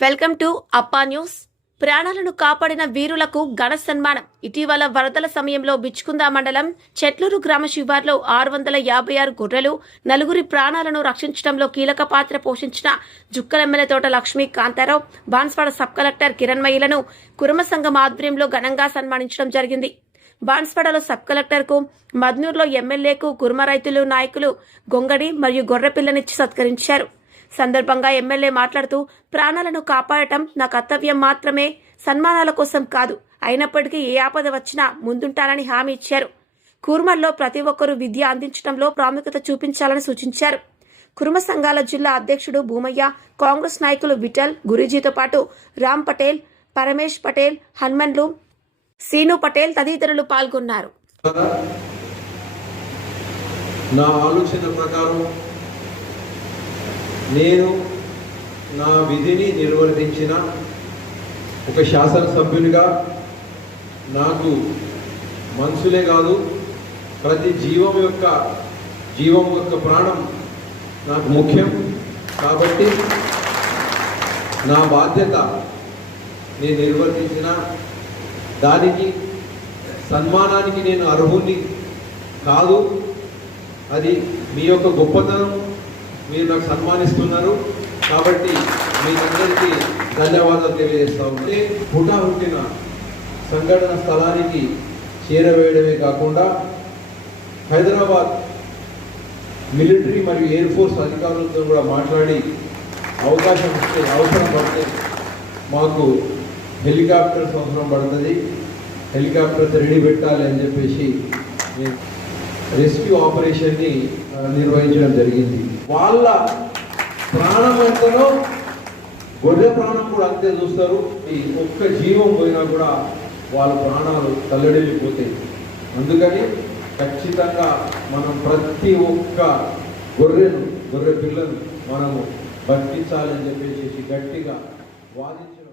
Welcome to అప్పా news. ప్రాణాలను కాపాడిన వీరులకు ఘన సన్మానం. ఇటీవల వరదల సమయంలో బిచ్చుకుందా మండలం చెట్లూరు గ్రామ శివార్లో ఆరు వందల యాభై ఆరు గొర్రెలు నలుగురి ప్రాణాలను రక్షించడంలో కీలక పాత్ర పోషించిన Jukkal MLA Thota Lakshmi Kantharao Banswada sub collector కిరణ్మయ్యలను Kuruma సంఘం ఆధ్వర్యంలో ఘనంగా సన్మానించడం జరిగింది. బాన్స్వాడలో సబ్ కలెక్టర్కు మద్నూరులో ఎమ్మెల్యేకు కుర్మ రైతులు నాయకులు గొంగడి మరియు గొర్రెపిల్లనిచ్చి సత్కరించారు. సందర్భంగా ఎమ్మెల్యే మాట్లాడుతూ ప్రాణాలను కాపాడటం నా కర్తవ్యం మాత్రమే సన్మానాల కోసం కాదు. అయినప్పటికీ ఏ ఆపద వచ్చినా ముందుంటానని హామీ ఇచ్చారు. కూర్మల్లో ప్రతి ఒక్కరూ విద్య అందించడంలో ప్రాముఖ్యత చూపించాలని సూచించారు. కురుమ సంఘాల జిల్లా అధ్యక్షుడు భూమయ్య కాంగ్రెస్ నాయకులు విఠల్ గురూజీతో పాటు రామ్ పటేల్ పరమేష్ పటేల్ హన్మన్లు సీను పటేల్ తదితరులు పాల్గొన్నారు. నా ఆలోచన ప్రకారం నేను నా విధిని నిర్వర్తించిన ఒక శాసనసభ్యునిగా నాకు మనుషులే కాదు ప్రతి జీవం యొక్క జీవం యొక్క ప్రాణం నాకు ముఖ్యం. కాబట్టి నా బాధ్యత నేను నిర్వర్తించిన దానికి సన్మానానికి నేను అర్హుణ్ణి కాదు. అది మీ యొక్క గొప్పతనం. మీరు నాకు సన్మానిస్తున్నారు. కాబట్టి మీకందరికీ ధన్యవాదాలు తెలియజేస్తా ఉంటే హుటా పుట్టిన సంఘటన స్థలానికి చేరవేయడమే కాకుండా హైదరాబాద్ మిలిటరీ మరియు ఎయిర్ ఫోర్స్ అధికారులతో కూడా మాట్లాడి అవకాశం ఇస్తే అవసరం పడితే మాకు హెలికాప్టర్స్ అవసరం పడుతుంది. హెలికాప్టర్స్ రెడీ పెట్టాలి అని చెప్పేసి నేను రెస్క్యూ ఆపరేషన్ని నిర్వహించడం జరిగింది. వాళ్ళ ప్రాణం ఎంతనో గొర్రె ప్రాణం కూడా అంతే చూస్తారు. ఈ ఒక్క జీవం పోయినా కూడా వాళ్ళ ప్రాణాలు తల్లడిల్లిపోతాయి. అందుకని ఖచ్చితంగా మనం ప్రతి ఒక్క గొర్రెను గొర్రె పిల్లను మనము బతికించాలని చెప్పేసి గట్టిగా వాదించడం